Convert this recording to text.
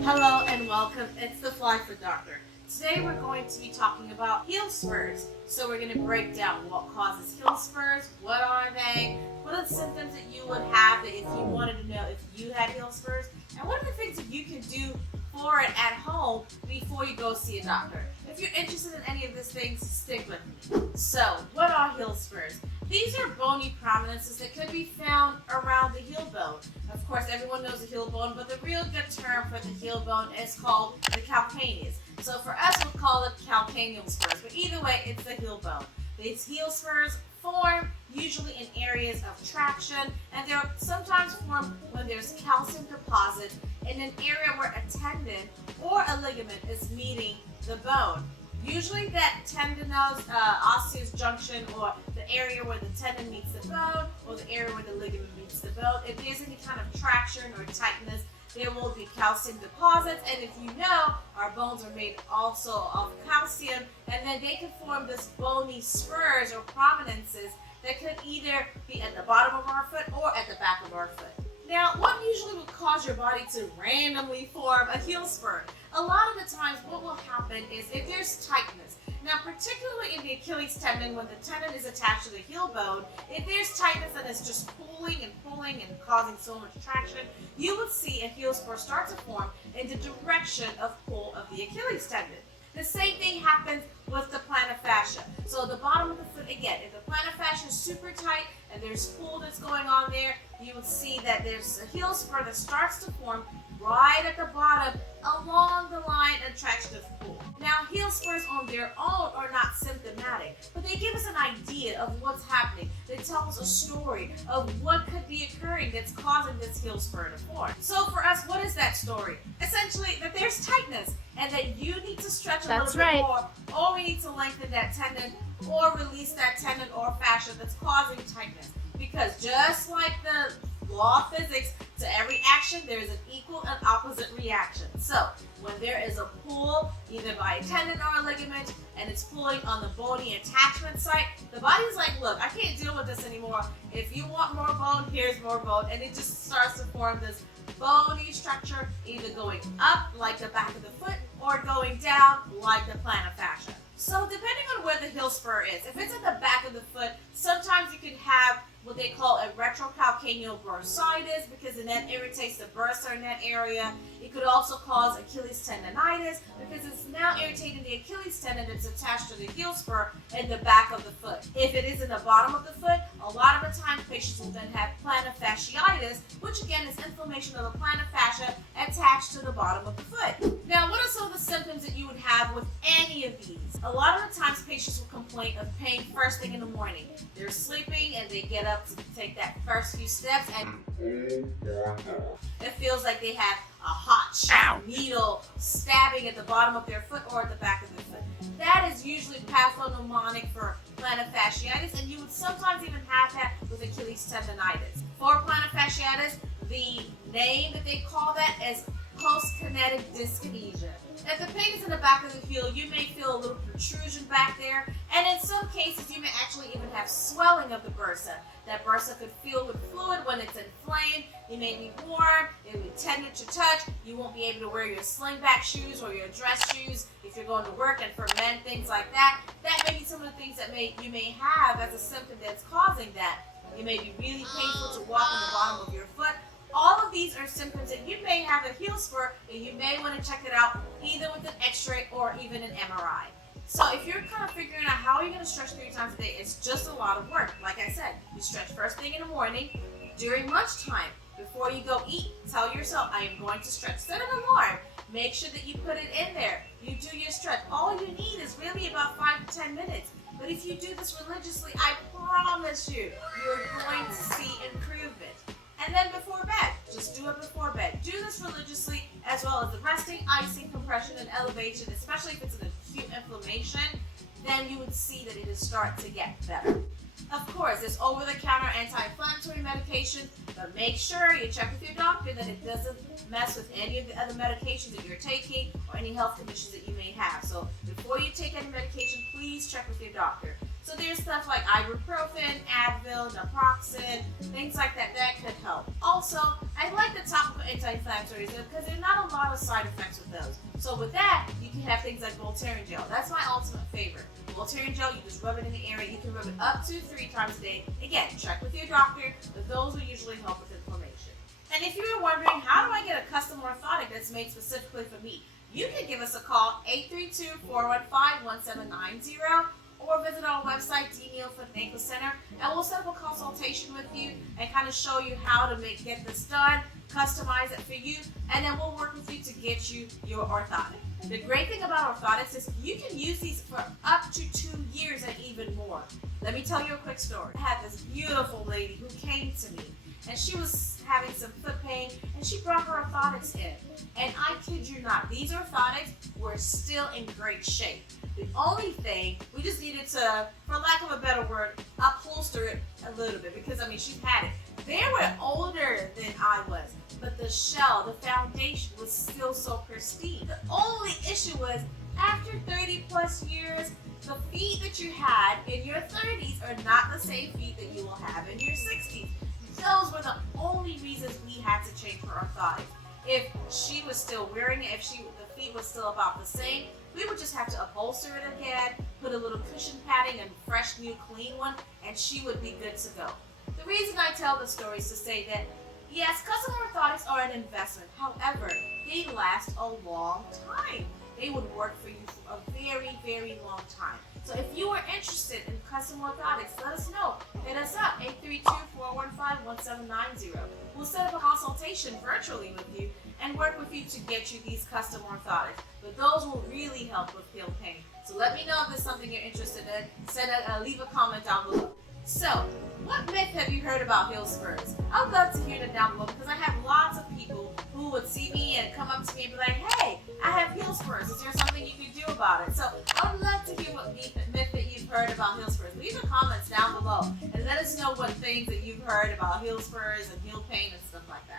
Hello and welcome. It's the Fly for Doctor. Today we're going to be talking about heel spurs. So we're going to break down what causes heel spurs, what are they, what are the symptoms that you would have if you wanted to know if you had heel spurs, and what are the things that you can do for it at home before you go see a doctor. If you're interested in any of these things, stick with me. So, what are heel spurs? These are bony prominences that could be found around the heel bone. Of course, everyone knows the heel bone, but the real good term for the heel bone is called the calcaneus. So for us, we'll call it calcaneal spurs, but either way, it's the heel bone. These heel spurs form usually in areas of traction, and they're sometimes formed when there's calcium deposit in an area where a tendon or a ligament is meeting the bone. Usually that tendinous osseous junction, or the area where the tendon meets the bone, or the area where the ligament meets the bone, if there's any kind of traction or tightness, there will be calcium deposits. And if you know, our bones are made also of calcium, and then they can form this bony spurs or prominences that could either be at the bottom of our foot or at the back of our foot. Now, what usually will cause your body to randomly form a heel spur? A lot of the times what will happen is if there's tightness. Now, particularly in the Achilles tendon, when the tendon is attached to the heel bone, if there's tightness and it's just pulling and causing so much traction, you would see a heel spur start to form in the direction of pull of the Achilles tendon. The same thing happens with the plantar fascia. So the bottom of the foot, again, if the plantar fascia is super tight and there's pull that's going on there, you would see that there's a heel spur that starts to form right at the bottom along the line attraction of pull. Now, heel spurs on their own are not symptomatic, but they give us an idea of what's happening. They tell us a story of what could be occurring that's causing this heel spur to form. So for us, what is that story? Essentially, that there's tightness and that you need to stretch a little bit more, or we need to lengthen that tendon or release that tendon or fascia that's causing tightness. Because just like the law of physics, to every action there is an equal and opposite reaction. So when there is a pull either by a tendon or a ligament and it's pulling on the bony attachment site, the body's like, look, I can't deal with this anymore. If you want more bone, here's more bone. And it just starts to form this bony structure, either going up like the back of the foot or going down like the plantar fascia. So depending on where the heel spur is, if it's at the back of the foot, sometimes you could have what they call a retrocalcaneal bursitis, because then that irritates the bursa in that area. It could also cause Achilles tendonitis because it's now irritating the Achilles tendon that's attached to the heel spur in the back of the foot. If it is in the bottom of the foot, a lot of the time patients will then have plantar fasciitis, which again is inflammation of the plantar fascia attached to the bottom of the foot. Now, what are some of the symptoms that you would have with any of these? A lot of the times patients will complain of pain first thing in the morning. They're sleeping and they get up to take that first few steps and it feels like they have a hot sharp needle stabbing at the bottom of their foot or at the back of their foot. That is usually pathognomonic for plantar fasciitis, and you would sometimes even have that with Achilles tendonitis. For plantar fasciitis, the name that they call that is post-kinetic dyskinesia. If the pain is in the back of the heel, you may feel a little protrusion back there, and in some cases you may actually even have swelling of the bursa. That bursa could fill with fluid when it's inflamed. It may be warm, it will be tender to touch. You won't be able to wear your slingback shoes or your dress shoes if you're going to work, and for men, things like that. That may be some of the things that you may have as a symptom that's causing that. It may be really painful to walk on the bottom of your foot. All of these are symptoms that you may have a heel spur, and you may want to check it out either with an x-ray or even an MRI. So if you're kind of figuring out how you're going to stretch 3 times a day, it's just a lot of work. Like I said, you stretch first thing in the morning, during lunchtime, before you go eat, tell yourself, I am going to stretch. Set an alarm. Make sure that you put it in there. You do your stretch. All you need is really about 5 to 10 minutes. But if you do this religiously, I promise you, you're going to see improvement. And then before bed, just do it before bed. Do this religiously, as well as the resting, icing, compression, and elevation, especially if it's an acute inflammation, then you would see that it will start to get better. Of course, there's over-the-counter anti-inflammatory medication, but make sure you check with your doctor that it doesn't mess with any of the other medications that you're taking or any health conditions that you may have. So before you take any medication, please check with your doctor. So there's stuff like ibuprofen, Advil, naproxen, things like that could help. Also, I like the topical anti-inflammatories because there's not a lot of side effects with those. So with that, you can have things like Voltaren gel. That's my ultimate favorite. Voltaren gel, you just rub it in the area. You can rub it up to 3 times a day. Again, check with your doctor, but those will usually help with inflammation. And if you were wondering, how do I get a custom orthotic that's made specifically for me? You can give us a call, 832-415-1790, or visit our website, DeNiel Foot and Ankle Center, and we'll set up a consultation with you and kind of show you how to get this done, customize it for you, and then we'll work with you to get you your orthotic. The great thing about orthotics is you can use these for up to 2 years and even more. Let me tell you a quick story. I had this beautiful lady who came to me, and she was having some foot pain, and she brought her orthotics in. And I kid you not, these orthotics were still in great shape. The only thing, we just needed to, for lack of a better word, upholster it a little bit, because I mean, she's had it. They were older than I was, but the shell, the foundation was still so pristine. The only issue was, after 30 plus years, the feet that you had in your 30s are not the same feet that you will have in your 60s. Those were the only reasons we had to change her orthotics. If she was still wearing it, if the feet was still about the same, we would just have to upholster it again, put a little cushion padding and fresh, new, clean one, and she would be good to go. The reason I tell the story is to say that, yes, custom orthotics are an investment. However, they last a long time. They would work for you for a very, very long time. So if you are interested in custom orthotics, let us know. Hit us up, 832-415-1790. We'll set up a consultation virtually with you and work with you to get you these custom orthotics. But those will really help with heel pain. So let me know if there's something you're interested in. Leave a comment down below. So, what myth have you heard about heel spurs? I would love to hear them down below because I have lots of people who would see me and come up to me and be like, hey, I have heel spurs. Is there something you can do about it? So I would love to hear what myth that you've heard about heel spurs. Leave the comments down below and let us know what things that you've heard about heel spurs and heel pain and stuff like that.